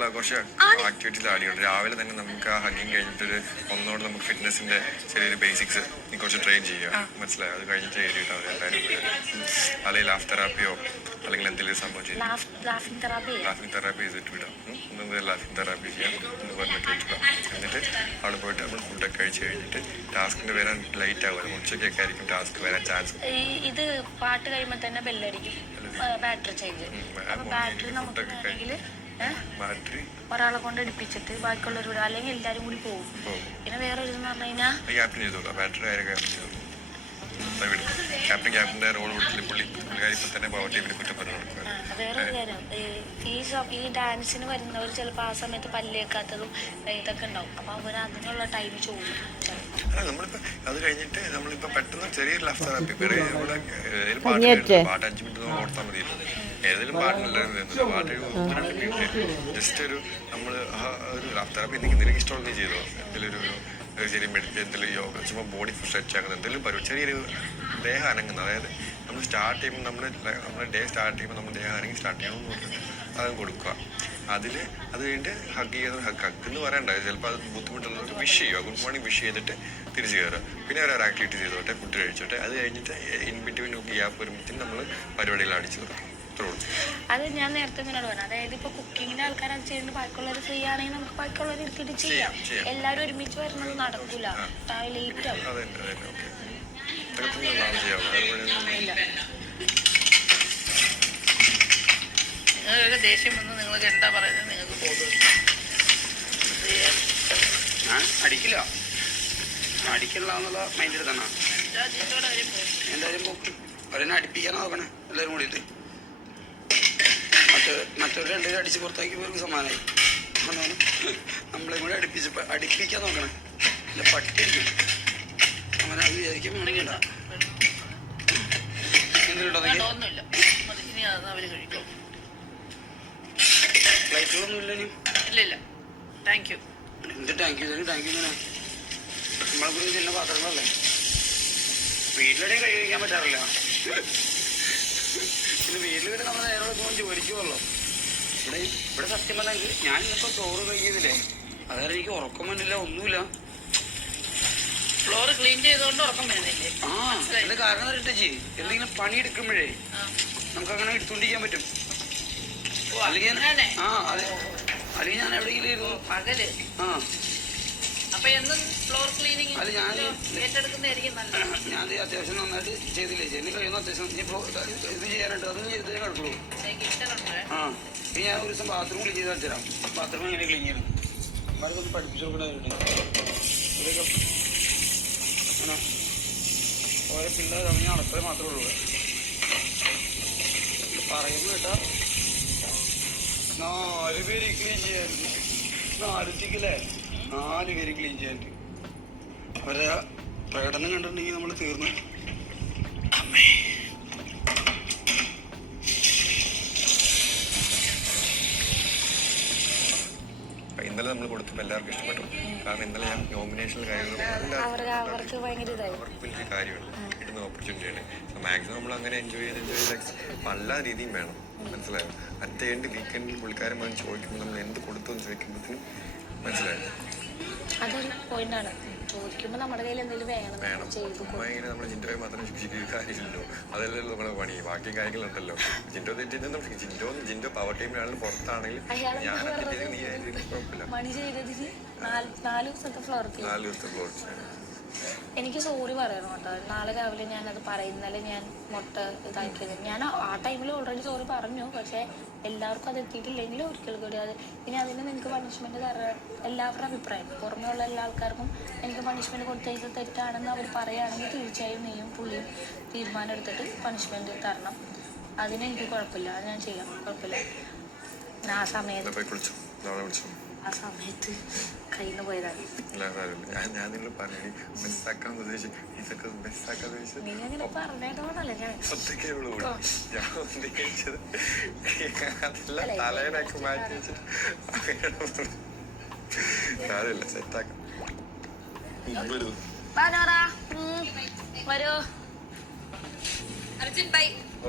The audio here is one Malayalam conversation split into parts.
നാളെ കുറച്ച് ആക്ടിവിറ്റീസ് ആടിയുണ്ട്. രാവിലെ തന്നെ നമുക്ക് ആ ഹഗ്ഗിങ് കഴിഞ്ഞിട്ടൊരു ഒന്നോട് നമുക്ക് ഫിറ്റ്നസിന്റെ ചെറിയൊരു ബേസിക്സ് കുറച്ച് ട്രെയിൻ ചെയ്യുക, മനസ്സിലായോ? അത് കഴിഞ്ഞിട്ട് എഴുതിയിട്ടാൽ മതി എന്തായാലും. അല്ലെങ്കിൽ ലാഫ് തെറാപ്പിയോ അല്ലെങ്കിൽ എന്തെങ്കിലും സംഭവം ചെയ്യും. ലാഫിംഗ് തെറാപ്പി ചെയ്തിട്ട് വിടാം. ലാഫിംഗ് തെറാപ്പി ചെയ്യാം എന്ന് പറഞ്ഞിട്ട് വിട്ടുക. എന്നിട്ട് അവിടെ പോയിട്ട് നമ്മൾ ഫുഡൊക്കെ കഴിച്ച് കഴിഞ്ഞിട്ട് ടാസ്കിന് വരാൻ ലൈറ്റ് ആവുമല്ലോ, ഉച്ചയ്ക്കൊക്കെ ആയിരിക്കും ടാസ്ക് വരാൻ ചാൻസ്. ഇത് പാട്ട് കഴിയുമ്പോൾ തന്നെ ബെല്ലടിക്കും, ബാറ്ററി ചേഞ്ച്. ബാറ്ററി നമുക്ക് ബാറ്ററി ഒരാളെ കൊണ്ട് എടുപ്പിച്ചിട്ട് ബാക്കിയുള്ളവർ അല്ലെങ്കിൽ എല്ലാവരും കൂടി പോകും. പിന്നെ വേറെ ഒരു പറഞ്ഞു കഴിഞ്ഞാൽ ക്യാപ്റ്റൻ ചെയ്തോളൂ, ബാറ്ററി ആരും ക്യാപ്റ്റൻ ചെയ്തോളൂ. ക്യാപ്റ്റന്റെ റോൾ കൊടുത്തില്ല പുള്ളിക്കാരി ഇപ്പൊ തന്നെ പവർ ടീമിനെ കുറ്റപ്പെടുന്നു. വേറൊരു കാര്യം, ഈ ഡാൻസിന് വരുന്നവർ ചിലപ്പോൾ ആ സമയത്ത് പല്ലേക്കാത്തതും ഇതൊക്കെ ഉണ്ടാവും. അപ്പൊ അവർ അതിനുള്ള ടൈം ചോദിക്കും. നമ്മളിപ്പോ അത് കഴിഞ്ഞിട്ട് നമ്മളിപ്പോ പെട്ടെന്ന് ചെറിയൊരു ലാഫ് തെറാപ്പി പാട്ട് 5 മിനിറ്റ് ഓർത്താൽ മതി. ഏതെങ്കിലും പാട്ടിനല്ലായിരുന്നു പാട്ട് 1-2 മിനിറ്റ് ജസ്റ്റ് ഒരു നമ്മള് ഒരു ലാഫ് തെറാപ്പി നിനക്ക് ഇഷ്ടമുള്ളത് ചെയ്തോ. എന്തെങ്കിലും ഒരു ചെറിയ എന്തെങ്കിലും യോഗ, ചുമ്മാ ബോഡി സ്ട്രെച്ച് ആക്കുന്നത്, എന്തെങ്കിലും പരിപാടി, ചെറിയൊരു ദേഹം അനങ്ങുന്നത്. അതായത് നമ്മൾ സ്റ്റാർട്ട് ചെയ്യുമ്പോൾ നമ്മുടെ ഡേ സ്റ്റാർട്ട് ചെയ്യുമ്പോൾ നമ്മൾ ദേഹം അനങ്ങി സ്റ്റാർട്ട് ചെയ്യണമെന്ന് പറഞ്ഞിട്ട് അത് കൊടുക്കുക. അത് കഴിഞ്ഞിട്ട് ഹഗ് ചെയ്യുന്ന ഹഗ് എന്ന് പറയണ്ടായത് ചിലപ്പോൾ അത് ബുദ്ധിമുട്ടുള്ളവർക്ക് വിഷ് ചെയ്യുക, ഗുഡ് മോർണിംഗ് വിഷ് ചെയ്തിട്ട് തിരിച്ച് കയറുക. പിന്നെ ഒരു ആക്ടിവിറ്റി ചെയ്തോട്ടെ, ഫുഡ് കഴിച്ചോട്ടെ. അത് കഴിഞ്ഞിട്ട് ഇൻ ബിറ്റ്വീൻ ഗ്യാപ്പ് വരുമ്പോഴത്തേക്കും നമ്മൾ പരിപാടികൾ അടിച്ചു കൊടുക്കും. അത് ഞാൻ നേരത്തെ ഇങ്ങനെ പറഞ്ഞു. അതായത് ഇപ്പൊ കുക്കിങ്ങിന്റെ ആൾക്കാർ അത് ചെയ്യുന്നത് ബാക്കിയുള്ളവർ ഫ്രീ ആണെങ്കിൽ നമുക്ക് ബാക്കിയുള്ളവർ എടുത്തിട്ട് ചെയ്യാം. എല്ലാവരും ഒരുമിച്ച് വരുന്നത് നടക്കൂല, ലേറ്റ് ആവും. നിങ്ങൾക്ക് ദേഷ്യം വന്ന് നിങ്ങൾക്ക് എന്താ പറയുന്നത് നിങ്ങൾക്ക് ബോധമില്ല. ഞാൻ അടിക്കില്ല എന്നുള്ള മൈൻഡിൽ തന്നെ എന്തായാലും പോക്കും. അവരെന്നെ അടിപ്പിക്കാൻ നോക്കണേ എല്ലാവരും കൂടിയിട്ട്. മറ്റൊരു രണ്ടുപേരും അടിച്ച് പുറത്താക്കിയവർക്ക് സമാനമായി. നമ്മളെയും കൂടെ അടിപ്പിക്കാൻ നോക്കണേ, അല്ല പട്ടി അടിക്കും. അങ്ങനെ അത് വിചാരിക്കാൻ വേണമെങ്കില്ല. ഫ്ലൈറ്റുകളൊന്നും ഇല്ല ഇല്ല. Thank you. എന്ത് താങ്ക് യു തന്നെ. നമ്മളെ കൂടി ചെല്ലുന്ന പാത്രങ്ങളല്ലേ, വീട്ടിലെവിടെയും കൈ വയ്ക്കാൻ പറ്റാറില്ല. പിന്നെ വീട്ടിൽ വരെ നമ്മൾ നേരെ പോകുമ്പോൾ ജോലിക്ക് പോകല്ലോ. ഇവിടെ സത്യം പറഞ്ഞെങ്കിൽ ഞാൻ ഇന്നിപ്പോൾ ചോറ് കഴിക്കുന്നില്ലേ, അതായത് എനിക്ക് ഉറക്കം വേണ്ടില്ല, ഒന്നുമില്ല. ഫ്ലോർ ക്ലീൻ ചെയ്തുകൊണ്ട് ഉറക്കം വരുന്നില്ലേ? അതിന്റെ കാരണം ഇട്ടേച്ചി എന്തെങ്കിലും പണി എടുക്കുമ്പോഴേ നമുക്ക് അങ്ങനെ എടുത്തുകൊണ്ടിരിക്കാൻ പറ്റും. അല്ലെങ്കിൽ ഞാൻ എവിടെയെങ്കിലും ഇരുന്നു പകല്. അപ്പൊ എന്നും ഫ്ലോർ ക്ലീനിങ് അത് ഞാൻ അത്യാവശ്യം നന്നായിട്ട് ചെയ്തില്ലേ, ചെന്നി കഴിയുന്ന അത്യാവശ്യം ഇത് ചെയ്യാനായിട്ട് അത് ചെയ്തേ കിടക്കുള്ളൂ. ഇനി ഞാൻ ഒരു ദിവസം ബാത്റൂം ക്ലീൻ ചെയ്ത് വെച്ചുതരാം. ബാത്റൂം എങ്ങനെ ക്ലീൻ ചെയ്യണം അവരൊക്കെ പഠിപ്പിച്ചു കൊടുക്കണവരുണ്ട്. ഇതൊക്കെ അങ്ങനെ ഓരോ പിള്ളേർ അങ്ങനെ നടക്കൽ മാത്രമേ ഉള്ളൂ. പറയുമ്പോൾ കേട്ടാ 4 പേര് ക്ലീൻ ചെയ്യാറുണ്ട്. 4 പേര് ക്ലീൻ ചെയ്യാറുണ്ട്. അവരെ പ്രകടനം കണ്ടിട്ടുണ്ടെങ്കിൽ നമ്മൾ തീർന്നു. ഇന്നലെ നമ്മൾ കൊടുത്തപ്പോൾ എല്ലാവർക്കും ഇഷ്ടപ്പെട്ടു. കാരണം ഇന്നലെ ഞാൻ നോമിനേഷൻ കാര്യങ്ങളും അവർക്ക് വലിയ കാര്യമാണ്, കിട്ടുന്ന ഓപ്പർച്യൂണിറ്റിയാണ്. മാക്സിമം നമ്മൾ അങ്ങനെ എൻജോയ് ചെയ്ത് പല രീതിയും വേണം, മനസ്സിലായോ? അറ്റ് എൻഡ് വീക്കെൻഡിൽ പുള്ളിക്കാരൻ വന്ന് ചോദിക്കുമ്പോൾ നമ്മൾ എന്ത് കൊടുത്തു എന്ന് ചോദിക്കുമ്പോഴത്തേനും മനസ്സിലായോ? അതൊരു പോയിന്റാണ്. ചോദിക്കുമ്പോൾ നമ്മുടെ കയ്യിൽ എന്തെങ്കിലും വേണം. ഇങ്ങനെ നമ്മൾ ജിൻഡോയെ മാത്രം ശിക്ഷിക്കുക കാര്യമില്ലല്ലോ, അതല്ലല്ലോ നമ്മുടെ പണി. ബാക്കി കാര്യങ്ങളുണ്ടല്ലോ. ജിൻഡോ പവർ ടീമിലാണെങ്കിലും പുറത്താണെങ്കിലും ഞാനൊക്കെ നീ കുഴപ്പമില്ല. 4 ദിവസത്തെ ഫ്ലോർ എനിക്ക് സോറി പറയണം കേട്ടോ. നാളെ രാവിലെ ഞാനത് പറയുന്നല്ലേ ഞാൻ മുട്ട ഇതാക്കിയത്. ഞാൻ ആ ടൈമിൽ ഓൾറെഡി സോറി പറഞ്ഞു. പക്ഷേ എല്ലാവർക്കും അത് എത്തിയിട്ടില്ലെങ്കിൽ ഒരിക്കൽ കൂടി അത് പിന്നെ അതിന് നിങ്ങൾക്ക് പണിഷ്മെൻറ്റ് തരാൻ എല്ലാവരുടെ അഭിപ്രായം. പുറമേ ഉള്ള എല്ലാ ആൾക്കാർക്കും എനിക്ക് പണിഷ്മെൻറ്റ് കൊടുത്തത് തെറ്റാണെന്ന് അവർ പറയുകയാണെങ്കിൽ തീർച്ചയായും നീയും പുള്ളിയും തീരുമാനം എടുത്തിട്ട് പണിഷ്മെൻറ്റ് തരണം. അതിനെനിക്ക് കുഴപ്പമില്ല, അത് ഞാൻ ചെയ്യാം, കുഴപ്പമില്ല. ആ സമയത്ത് കയ്യിൽ നിന്ന് പോയതാണ്. നീ അങ്ങനെ പറഞ്ഞേക്കോണല്ലേ ഞാൻ വരൂ.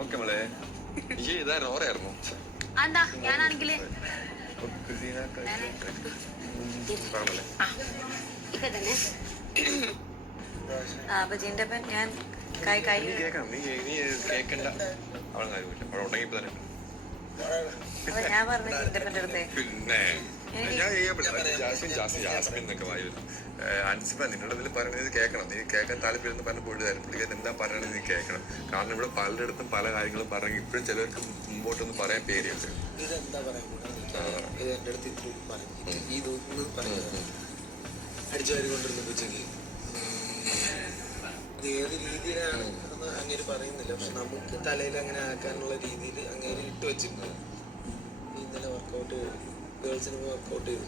ഓക്കെ മോളെ. ഇതായിരുന്നു ഓറായിരുന്നു. എന്താ ഞാനാണെങ്കില് പറഞ്ഞല്ലേ ഇപ്പൊ തന്നെ അപ്പൊ ജിൻഡപ്പൻ ഞാൻ കൈ നീ കേൾക്കണം, നീ കേൾക്കണ്ട അവളെ കാര്യമില്ല, അവൾ ഉണ്ടെങ്കിൽ തന്നെ. അപ്പൊ ഞാൻ പറഞ്ഞു ജിൻഡപ്പന്റെ അടുത്ത് പിന്നെ ഞാൻ ചെയ്യാൻ പറ്റില്ല. ജാസ്മിൻ എന്നൊക്കെ വായി വരും. അൻസിബ നിങ്ങളുടെ ഇതിൽ പറയുന്നത് കേൾക്കണം, നീ കേൾക്കാൻ താല്പര്യം എന്ന് പറഞ്ഞ പോയിട്ട് കാര്യം പുള്ളിക്കാരൻ എന്താ പറയണത് നീ കേൾക്കണം. കാരണം ഇവിടെ പലയിടത്തും പല കാര്യങ്ങളും പറഞ്ഞു. ഇപ്പോഴും ചിലർക്ക് മുമ്പോട്ടൊന്നും പറയാൻ പേടിയുണ്ട്. ഇതെന്താ പറയാ ഇത് എൻ്റെ അടുത്ത് ഇത്ര പറഞ്ഞു ഇതൊന്നും പറയുന്നത് അടിച്ചു വാരി കൊണ്ടിരുന്ന ഉച്ചയ്ക്ക് ഇത് ഏത് രീതിയിലാണ് എന്ന് അങ്ങേര് പറയുന്നില്ല. പക്ഷെ നമുക്ക് തലയിൽ അങ്ങനെ ആക്കാനുള്ള രീതിയിൽ അങ്ങേര് ഇട്ട് വെച്ചിട്ടുണ്ട്. ഇന്നലെ വർക്കൗട്ട് ഗേൾസിന് വർക്കൗട്ട് ചെയ്തു.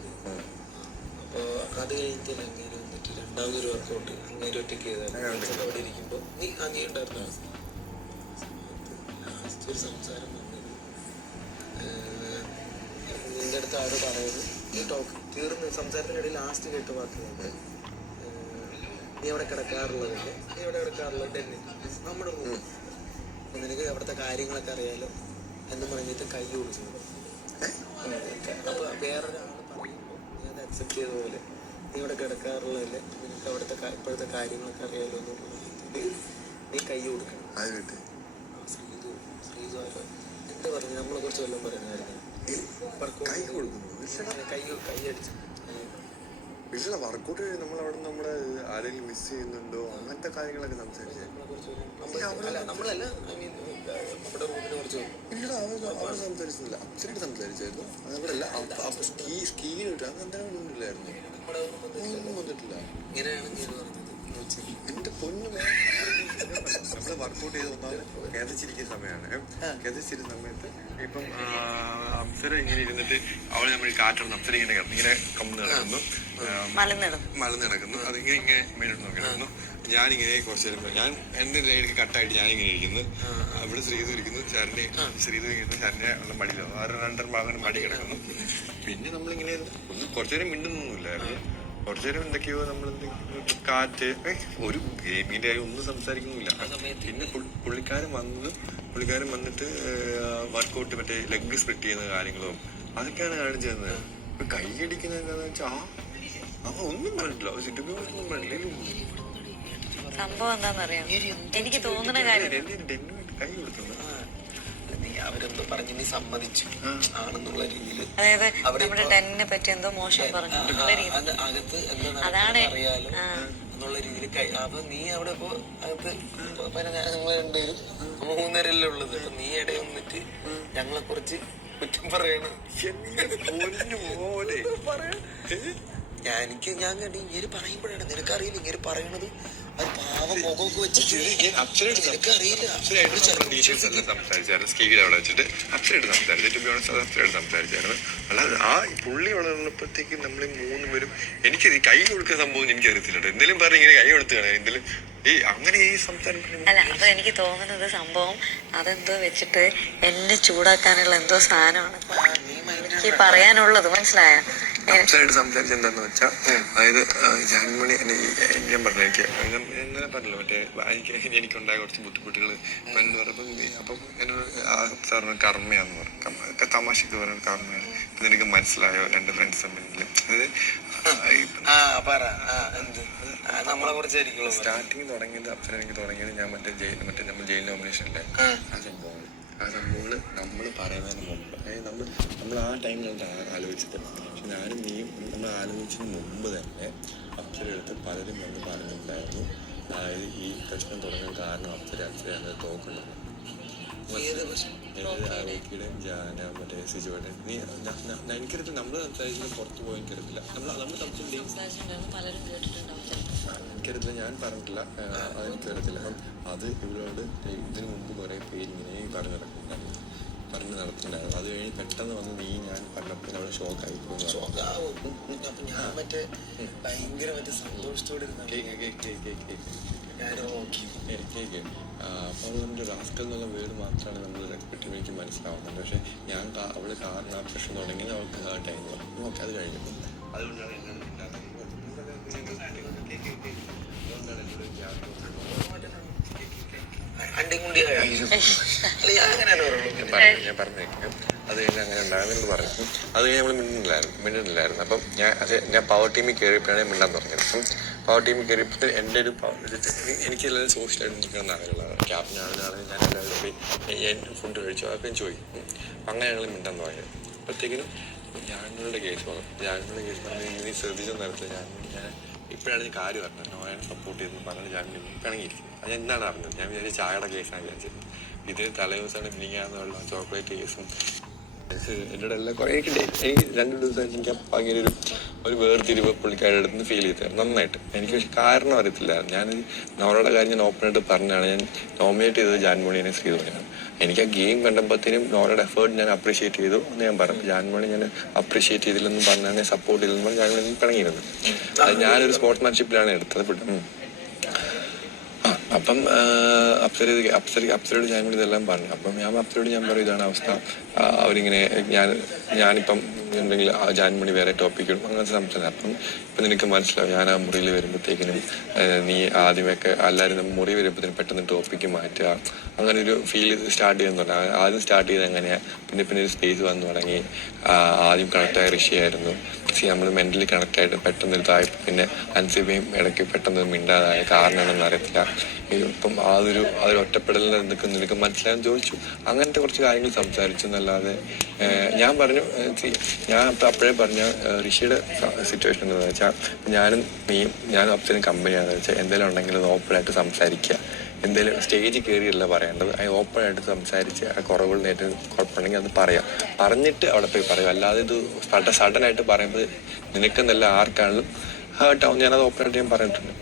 അപ്പോൾ അത് കഴിഞ്ഞിട്ടില്ല അങ്ങേര് വന്നിട്ട് രണ്ടാമതൊരു വർക്കൗട്ട് അങ്ങേര് ഒറ്റയ്ക്ക് ചെയ്തായിരുന്നു. അവിടെ ഇരിക്കുമ്പോൾ നീ അങ്ങേ ഉണ്ടായിരുന്നു. ലാസ്റ്റ് ഒരു സംസാരം വന്നത് നിന്റെ അടുത്ത് ആരോ പറയുന്നത് നീ ടോക്ക് തീർന്ന് സംസാരത്തിനിടയിൽ ലാസ്റ്റ് കേട്ട് വാക്കുന്നുണ്ട്. നീ അവിടെ കിടക്കാറുള്ളതല്ലേ, നീ അവിടെ കിടക്കാറുള്ളത് ഡെന്നി നമ്മുടെ റൂം, നിനക്ക് അവിടുത്തെ കാര്യങ്ങളൊക്കെ അറിയാലോ എന്ന് പറഞ്ഞിട്ട് കൈ കൊടുക്കുന്നു. അപ്പൊ വേറൊരാൾ പറയുമ്പോൾ നീ അത് അക്സെപ്റ്റ് ചെയ്ത പോലെ നീ അവിടെ കിടക്കാറുള്ളതല്ലേ, നിനക്ക് അവിടുത്തെ ഇപ്പോഴത്തെ കാര്യങ്ങളൊക്കെ അറിയാലോ എന്ന് പറഞ്ഞിട്ട് നീ കൈ കൊടുക്കണം. ശ്രീജു എന്താ പറഞ്ഞു നമ്മളെ കുറിച്ച് വല്ലതും പറയുന്നതായിരുന്നു. കൈ അടിച്ചു ഇല്ല വർക്കൗട്ട് നമ്മളവിടെ നമ്മുടെ ആരെങ്കിലും മിസ് ചെയ്യുന്നുണ്ടോ അങ്ങനത്തെ കാര്യങ്ങളൊക്കെ സംസാരിച്ചേ. നമ്മളല്ല ഐ മീൻ നമ്മുടെ റൂമിനെ കുറിച്ച് ഇല്ലടാ അവർ സംസാരിച്ചില്ല. അപ്സരയായിട്ട് സംസാരിച്ചായിരുന്നു. അതവിടെ അല്ല സ്കീൽ കിട്ടുക അങ്ങനത്തെ ഇല്ലായിരുന്നു. ഒന്നും വന്നിട്ടില്ല. ഇങ്ങനെയാണ് എന്റെ പൊന്നു നമ്മള് വർക്കൗട്ട് ചെയ്ത് ഒന്നാമത് കേന്ദ്രിച്ചിരിക്കുന്ന സമയമാണ്. കേന്ദ്രിച്ചിരുന്ന സമയത്ത് ഇപ്പം അപ്സര ഇങ്ങനെ ഇരുന്നിട്ട് അവളെ നമ്മൾ കാറ്റുണ്ട്. അപ്സര ഇങ്ങനെ ഇങ്ങനെ കമ്പ് നടക്കുന്നു, മലന്ന് നടക്കുന്നു. അതിങ്ങനെ മേലോട്ട് നോക്കി നടക്കുന്നു. ഞാനിങ്ങനെ കുറച്ച് നേരം ഞാൻ എൻ്റെ ഇടയ്ക്ക് കട്ടായിട്ട് ഞാനിങ്ങനെ ഇരിക്കുന്നു. അവിടെ ശ്രീതു ഇരിക്കുന്നു, ശ്രീതു ഇരിക്കുന്നു, ശരണ്യ ഉള്ള മടിയിലോ 2 ഭാഗം മടി കിടക്കുന്നു. പിന്നെ നമ്മളിങ്ങനെ കുറച്ചു നേരം മിണ്ടുന്നൊന്നുമില്ലായിരുന്നു. കുറച്ചു നേരം എന്തൊക്കെയോ നമ്മൾ കാറ്റ് ഒരു ഗെയിമിന്റെ കാര്യം ഒന്നും സംസാരിക്കുന്നില്ല. പിന്നെ പുള്ളിക്കാരൻ വന്നിട്ട് വർക്കൗട്ട് മറ്റേ ലെഗ് സ്പ്ലിറ്റ് ചെയ്യുന്ന കാര്യങ്ങളും അതൊക്കെയാണ് കാണിച്ചു തന്നത്. ഇപ്പൊ കൈയടിക്കുന്നത് എന്താന്ന് വെച്ചാൽ ഒന്നും പറഞ്ഞിട്ടില്ല, ഒന്നും പറഞ്ഞില്ല. സംഭവം എന്താണെന്നറിയാം, എനിക്ക് തോന്നുന്ന കാര്യം കൈ കൊടുത്തത് അവരെന്തോ പറഞ്ഞു നീ സമ്മതിച്ചു ആണെന്നുള്ള രീതിയിൽ. അതായത് നമ്മുടെ ടെന്നിനെ പറ്റി എന്തോ മോശം പറഞ്ഞു അകത്ത് എന്താ അറിയാലോ എന്നുള്ള രീതിയിൽ. അപ്പൊ നീ അവിടെ ഇപ്പൊ അകത്ത് ഞങ്ങൾ രണ്ടുപേരും 3 പേരല്ലേ ഉള്ളത്. അപ്പൊ നീ ഇടയിൽ വന്നിട്ട് ഞങ്ങളെ കുറിച്ച് കുറ്റം പറയണ ഞാൻ കണ്ടി ഇങ്ങനെ പറയുമ്പോഴാണ് നിനക്കറിയില്ല ഇങ്ങനെ പറയണത്. അത് പാവം മുഖമൊക്കെ വെച്ചിട്ട് എനിക്കറിയില്ല. സംസാരിച്ചായിരുന്നു സ്കീൽ അവിടെ വെച്ചിട്ട് അപ്സരയായിട്ട് സംസാരിച്ചായിരുന്നു. അല്ലാതെ ആ പുള്ളി വളർന്നപ്പോഴത്തേക്ക് നമ്മൾ 3 പേരും എനിക്ക് കൈ കൊടുക്കുന്ന സംഭവം എനിക്കറിയത്തില്ല. എന്തെങ്കിലും പറഞ്ഞ് ഇങ്ങനെ കൈ കൊടുത്താണ് എന്തെങ്കിലും അങ്ങനെ ഈ സംസാരം. അല്ല അപ്പൊ എനിക്ക് തോന്നുന്നത് സംഭവം അതെന്തോ വെച്ചിട്ട് എന്നെ ചൂടാക്കാനുള്ള എന്തോ സാധനമാണ് എനിക്ക് പറയാനുള്ളത്. മനസ്സിലായോ? അപ്സരയായിട്ട് സംസാരിച്ച എന്താന്ന് വെച്ചാൽ അതായത് ജാൻമണി ഞാൻ പറഞ്ഞു എനിക്ക് ഇന്നലെ പറഞ്ഞല്ലോ മറ്റേ എനിക്കുണ്ടായ കുറച്ച് ബുദ്ധിമുട്ടുകൾ എന്ന് പറഞ്ഞപ്പം അപ്പം എന്നോട് സാറിന് കർമ്മയാന്ന് പറഞ്ഞു. തമാശക്ക് പറഞ്ഞ കർമ്മയാണ്. ഇപ്പം നിനക്ക് മനസ്സിലായോ 2 ഫ്രണ്ട്സ് തമ്മിൽ? നമ്മളെ കുറിച്ച് സ്റ്റാർട്ടിങ് തുടങ്ങിയത് അപ്സര എനിക്ക് തുടങ്ങിയത് ഞാൻ മറ്റേ നമ്മൾ ജയിൽ നോമിനേഷനിലെ ആ സംഭവങ്ങൾ നമ്മൾ പറയുന്നതിന് മുമ്പ് നമ്മൾ ആ ടൈമിലാണ് ആലോചിച്ചത്. പക്ഷെ ഞാനും നീയും നമ്മൾ ആലോചിച്ചതിന് മുമ്പ് തന്നെ അപ്സര എടുത്ത് പലരും വന്ന് പറഞ്ഞിട്ടുണ്ടായിരുന്നു. അതായത് ഈ പ്രശ്നം തുടങ്ങാൻ കാരണം അപ്സരയാണ് തോക്കുന്നത്. ആരോഗ്യയുടെയും ജാന മറ്റേ സിജുവേട്ടൻ നീ എനിക്കറിയത്തില്ല. നമ്മൾ സംസാരിച്ചത് പുറത്ത് പോയി എനിക്കറിയത്തില്ല. നമ്മൾ എനിക്കറിയത്തില്ല, ഞാൻ പറഞ്ഞിട്ടില്ല, അതെനിക്കറിയത്തില്ല. അപ്പം അത് ഇവരോട് ഇതിനു മുമ്പ് കുറേ പേര് ഇങ്ങനെ പറഞ്ഞു നടത്തുന്നുണ്ടായിരുന്നു. അത് കഴിഞ്ഞ് പെട്ടെന്ന് വന്ന് നീ ഞാൻ പറഞ്ഞപ്പോൾ അവിടെ ഷോക്കായി ഞാൻ മറ്റേ ഭയങ്കര മറ്റേ സന്തോഷത്തോടെ അപ്പോൾ നമ്മുടെ റാസ്കൽ എന്നുള്ള വേർഡ് മാത്രമാണ് നമ്മൾ റെസ്പെക്ട് എനിക്ക് മനസ്സിലാവുന്നുണ്ട്. പക്ഷെ ഞാൻ അവള് കാരണം ആ പ്രശ്നം തുടങ്ങിയത് അവൾക്ക് ആ ടൈം നോക്കി അത് കഴിഞ്ഞു. അതുകൊണ്ടാണ് ഞാൻ പറഞ്ഞേക്കാം. അത് കഴിഞ്ഞ് അങ്ങനെ ഉണ്ടാകുമെന്ന് പറഞ്ഞു. അത് കഴിഞ്ഞ് നമ്മൾ മിണ്ടുന്നില്ലായിരുന്നു. അപ്പം ഞാൻ പവർ ടീമിൽ കയറിയപ്പോഴാണ് മിണ്ടാൻ പറഞ്ഞത്. പവർ ടീമിൽ കയറിയപ്പോൾ എൻ്റെ ഒരു എനിക്ക് എല്ലാവരും സോഷ്യലായിട്ട് നിൽക്കുന്ന ആളുകളാണ്. ക്യാപ്റ്റനാണെന്നാണെങ്കിൽ ഞാൻ എല്ലാവരും പോയി ഫുഡ് കഴിച്ചു അതൊക്കെ ഞാൻ ചോദിക്കും. അങ്ങനെ ഞങ്ങൾ മിണ്ടാൻ തുടങ്ങിയത്. അപ്പോഴത്തേക്കിനും ജാനുവിൻ്റെ കേസ് വന്നു. ജാനുവിൻ്റെ കേസ് പറഞ്ഞാൽ ഇനി ശ്രദ്ധിച്ചൊന്നും അറിയത്തില്ല. ഞാൻ ഇപ്പോഴാണ് ഞാൻ കാര്യം പറഞ്ഞത്. നോയനെ സപ്പോർട്ട് ചെയ്തെന്ന് പറഞ്ഞ് ജാനുവിന് പിണങ്ങിയിരിക്കും. അത് എന്താണ് അറിഞ്ഞത്? ഞാൻ വിചാരിച്ച ചായയുടെ കേസാണ് വിചാരിച്ചത്. ഇത് തലേദിവസമാണ് മിനിങ്ങാന്നുള്ള ചോക്ലേറ്റ് കേസും എന്നോട് എല്ലാം കുറേ എനിക്ക് 2 ദിവസമായിട്ട് എനിക്ക് ഭയങ്കര ഒരു വേർതിരിവ് പുള്ളിക്കാരുടെ അടുത്ത് നിന്ന് ഫീൽ ചെയ്തായിരുന്നു നന്നായിട്ട്. എനിക്ക് പക്ഷെ കാരണം അറിയത്തില്ലായിരുന്നു. ഞാനൊരു നോറയുടെ കാര്യം ഞാൻ ഓപ്പണായിട്ട് പറഞ്ഞാണ്. ഞാൻ നോമിനേറ്റ് ചെയ്തത് ജാൻമണിനെ ശ്രീധരനാണ്. എനിക്ക് ആ ഗെയിം കണ്ടപ്പോഴത്തേനും നോറയുടെ എഫേർട്ട് ഞാൻ അപ്രീഷിയേറ്റ് ചെയ്തു എന്ന് ഞാൻ പറഞ്ഞു. ജാൻമണി ഞാൻ അപ്രീഷിയേറ്റ് ചെയ്തില്ലെന്നും പറഞ്ഞാൽ സപ്പോർട്ട് ചെയ്തില്ലെന്ന് പറഞ്ഞ് ജാൻമണി പിണങ്ങിയിരുന്നു. അത് ഞാനൊരു സ്പോർട്സ്മാൻഷിപ്പിലാണ് എടുത്തത്. അപ്പം അപ്സരയോട് ജാൻമണി ഇതെല്ലാം പറഞ്ഞു. അപ്പം അപ്സരയോട് ഞാൻ പറയും ഇതാണ് അവസ്ഥ. അവരിങ്ങനെ ഞാനിപ്പം എന്തെങ്കിലും ജാൻമണി വേറെ ടോപ്പിക്കിടും അങ്ങനത്തെ സംസാരം. അപ്പം ഇപ്പം നിനക്ക് മനസ്സിലാവും. ഞാൻ ആ മുറിയിൽ വരുമ്പോഴത്തേക്കിനും നീ ആദ്യമൊക്കെ എല്ലാവരും മുറി വരുമ്പോഴത്തേനും പെട്ടെന്ന് ടോപ്പിക്ക് മാറ്റുക അങ്ങനെ ഒരു ഫീൽ സ്റ്റാർട്ട് ചെയ്യുന്നുണ്ട്. ആദ്യം സ്റ്റാർട്ട് ചെയ്ത് എങ്ങനെയാണ് പിന്നെ ഒരു സ്പേസ് വന്നു തുടങ്ങി. ആദ്യം കണക്റ്റായ ഋഷിയായിരുന്നു. നമ്മൾ മെൻ്റലി കണക്റ്റായിട്ട് പെട്ടെന്ന് ഇതായി പിന്നെ അൻസിബയും ഇടയ്ക്ക് പെട്ടെന്ന് മിണ്ടാതായ കാരണമെന്ന് അറിയത്തില്ല. ഇപ്പം അതൊരു ഒറ്റപ്പെടലിൽ നിനക്ക് മനസ്സിലായെന്ന് ചോദിച്ചു. അങ്ങനത്തെ കുറച്ച് കാര്യങ്ങൾ സംസാരിച്ചു എന്നല്ലാതെ ഞാൻ പറഞ്ഞു. ഞാൻ അപ്പോഴേ പറഞ്ഞ ഋഷിയുടെ സിറ്റുവേഷൻ എന്താണെന്ന് വെച്ചാൽ ഞാനും അപ്സരും കമ്പനിയാണെന്ന് വെച്ചാൽ എന്തെങ്കിലും ഉണ്ടെങ്കിൽ അത് ഓപ്പണായിട്ട് സംസാരിക്കുക. എന്തെങ്കിലും സ്റ്റേജിൽ കയറിയല്ല പറയേണ്ടത്. അത് ഓപ്പണായിട്ട് സംസാരിച്ച് ആ കുറവുകൾ നേരിട്ട് കുഴപ്പമുണ്ടെങ്കിൽ അത് പറയാം. പറഞ്ഞിട്ട് അവിടെ പോയി പറയും. അല്ലാതെ ഇത് സഡനായിട്ട് പറയുമ്പോൾ നിനക്കെന്നല്ല ആർക്കാണെങ്കിലും ഹേർട്ടാവും. ഞാനത് ഓപ്പണായിട്ട് ഞാൻ പറഞ്ഞിട്ടുണ്ട്.